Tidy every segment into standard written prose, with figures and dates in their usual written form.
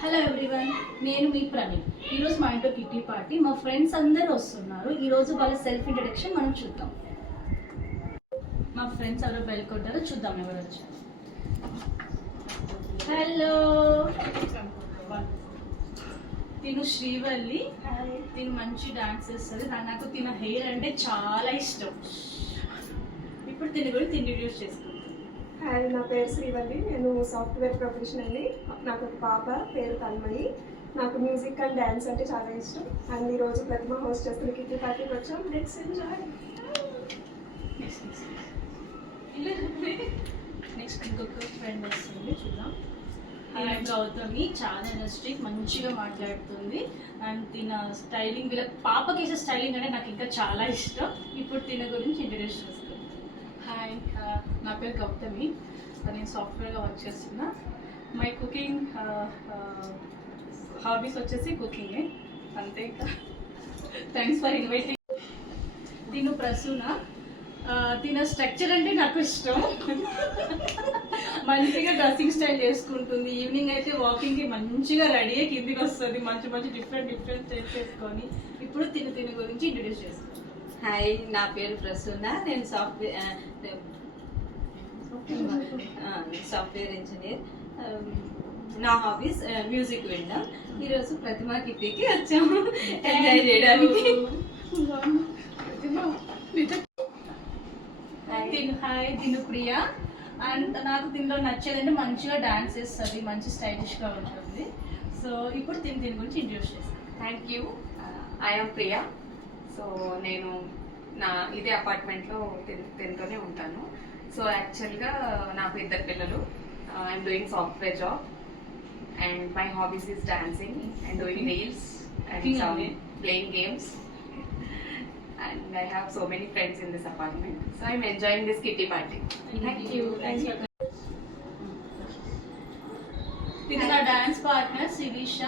Hello everyone, నేను మీ ప్రవీణ్. ఈరోజు మా ఇంట్లో కిట్టి పార్టీ. మా ఫ్రెండ్స్ అందరూ వస్తున్నారు. ఈరోజు వాళ్ళ సెల్ఫ్ ఇంట్రడక్షన్ మనం చూద్దాం. మా ఫ్రెండ్స్ ఎవరో బెల్ కొట్టారో చూద్దాం ఎవరు వచ్చారు. హలో, తిను శ్రీవల్లి. తిను మంచి డాన్స్ చేస్తుంది. నాకు తిన హెయిర్ అంటే చాలా ఇష్టం. ఇప్పుడు తిని గురించి ఇంట్రడ్యూస్ చేసుకుంటాం. హాయ్, నా పేరు శ్రీవల్లి. నేను సాఫ్ట్వేర్ ప్రొఫెషనల్ని. నాకు ఒక పాప పేరు తన్మయి. నాకు మ్యూజిక్ అండ్ డ్యాన్స్ అంటే చాలా ఇష్టం. అండ్ ఈరోజు ప్రతిమ హోస్ట్ చేస్తున్న కిట్టి పార్టీకి వచ్చాం. Let's enjoy. నెక్స్ట్ ఇంకొక ఫ్రెండ్ వస్తుంది, చూద్దాం. గౌతమి చాలా ఎనర్జెటిక్, మంచిగా మాట్లాడుతుంది. అండ్ తిన స్టైలింగ్, వీళ్ళ పాపకి వేసే స్టైలింగ్ అంటే నాకు ఇంకా చాలా ఇష్టం. ఇప్పుడు తిన గురించి ఇంట్రడ్యూస్ చేస్తాను. హాయ్, నా పేరు గౌతమి. నేను సాఫ్ట్వేర్గా వర్క్ చేస్తున్నా. మై కుకింగ్ హాబీస్ వచ్చేసి కుకింగే, అంతే. ఇంకా థ్యాంక్స్ ఫర్ ఇన్వైటింగ్. తిను ప్రసూన. తిన స్ట్రక్చర్ అంటే నాకు ఇష్టం. మంచిగా డ్రెస్సింగ్ స్టైల్ చేసుకుంటుంది. ఈవినింగ్ అయితే వాకింగ్కి మంచిగా రెడీ అయ్యి కిందికి వస్తుంది. మంచి మంచి డిఫరెంట్ స్టైల్స్ చేసుకొని. ఇప్పుడు తిన గురించి ఇంట్రడ్యూస్ చేస్తాను. హాయ్, నా పేరు ప్రసూన. నేను సాఫ్ట్వేర్ ఇంజనీర్. నా హాబీస్ మ్యూజిక్ వినడం. ఈరోజు ప్రతిమ కిట్టీకి వచ్చాము ఎంజాయ్ చేయడానికి. హాయ్, తిను ప్రియా. అండ్ నాకు దీనిలో నచ్చేదంటే మంచిగా డాన్స్ చేస్తుంది, మంచి స్టైలిష్గా ఉంటుంది. సో ఇప్పుడు దీని గురించి ఇంట్రడ్యూస్ చేస్తాను. Thank you. I'm Priya. So నేను ఇదే అపార్ట్మెంట్లో తింటూనే ఉంటాను. సో యాక్చువల్గా నాకు 2 పిల్లలు. I'm doing software job and my hobbies is dancing and doing reels and playing games. And I have so many friends in this apartment. So I'm enjoying this kitty party. Thank you. తిను నా dance partner Sirisha.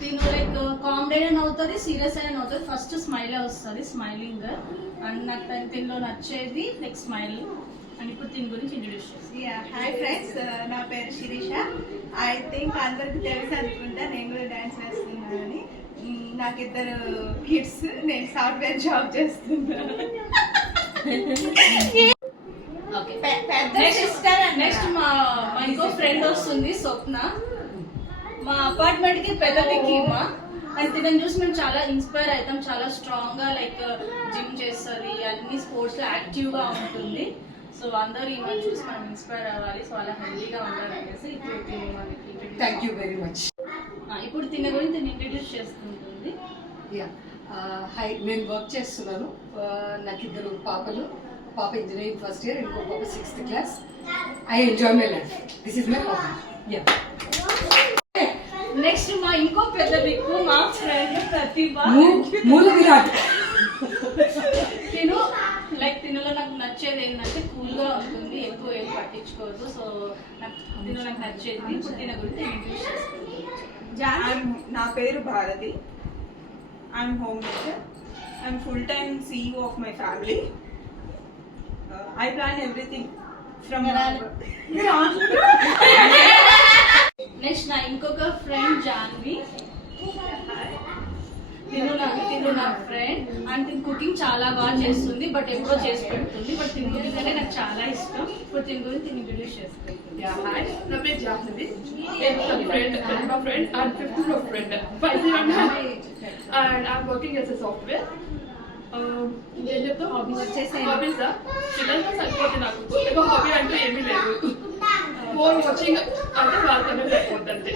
తిను like comedy అయినా అవుతుంది, serious అయినా అవుతుంది. First smile వస్తుంది, smiling. And నాకు తినలో నచ్చేది లైక్ స్మైలింగ్. అండ్ ఇప్పుడు దీని గురించి ఇంట్రడ్యూస్ చేస్తాను. హాయ్ ఫ్రెండ్స్, నా పేరు శిరీష. ఐ థింక్ అందరికి తెలుసు అనుకుంటా నేను కూడా డాన్స్ వేస్తున్నానని. నాకు 2 కిడ్స్. నేను సాఫ్ట్వేర్ జాబ్ చేస్తున్నాను. నెక్స్ట్ మా ఇంకో ఫ్రెండ్ వస్తుంది, స్వప్న. మా అపార్ట్మెంట్ కి పెద్ద దిక్కిమా. అండ్ తినని చూసి మేము చాలా ఇన్స్పైర్ అవుతాం. చాలా స్ట్రాంగ్ గా లైక్ జిమ్ చేస్తుంది, అన్ని స్పోర్ట్స్ లో యాక్టివ్ గా ఉంటుంది. సో అందరూ ఈమె చూసి మనం ఇన్స్పైర్ అవ్వాలి. సో అలా హెల్దీగా ఉండాలనేసి ఇప్పుడు థ్యాంక్ యూ వెరీ మచ్. ఇప్పుడు తిన గురించి ఇంట్రడ్యూస్ చేసుకుంటుంది. హాయ్, నేను వర్క్ చేస్తున్నాను. నాకు 2 పాపలు. పాప ఇంజనీరింగ్ ఫస్ట్ ఇయర్, ఇంకో పాప 6th class. I enjoy my life. This is my hobby. Next మా ఇంకో పెద్ద దిక్కు మా ఫ్రెండ్ ప్రతిభ. మూల విరాట్. తినలో నాకు నచ్చేది ఏంటంటే కూల్ గా ఉంటుంది, ఎక్కువ ఏం పట్టించుకోవద్దు. సో నాకు నచ్చేది. ఇప్పుడు తిన గురించి ఇంట్రడ్యూస్ చేసుకుంటుంది. నా పేరు Bharati. I'm home maker. I'm full time CEO of my family. I plan everything from next నా ఇంకొక ఫ్రెండ్ జాన్వి. తిను నా ఫ్రెండ్. అండ్ తిని కుకింగ్ చాలా బాగా చేస్తుంది, బట్ ఎప్పుడో చేసి పెడుతుంది. బట్ తిని కుకింగ్ అంటే నాకు చాలా ఇష్టం. ఇప్పుడు తిని గురించి ఇంట్రడ్యూస్ చేస్తుంది. హాయ్, నా పేరు జాహ్నవి. నేను friend and 5th floor friend. And I'm working as a software. ఏం చెప్తా హాబీస్ హాబీసా? చిన్నగా సరిపోతుంది నాకు. కొత్తగా హాబీ అంటే ఏమీ లేదు. ఫోన్ వాచింగ్ అంటే వాళ్ళతోనే సరిపోతుంది.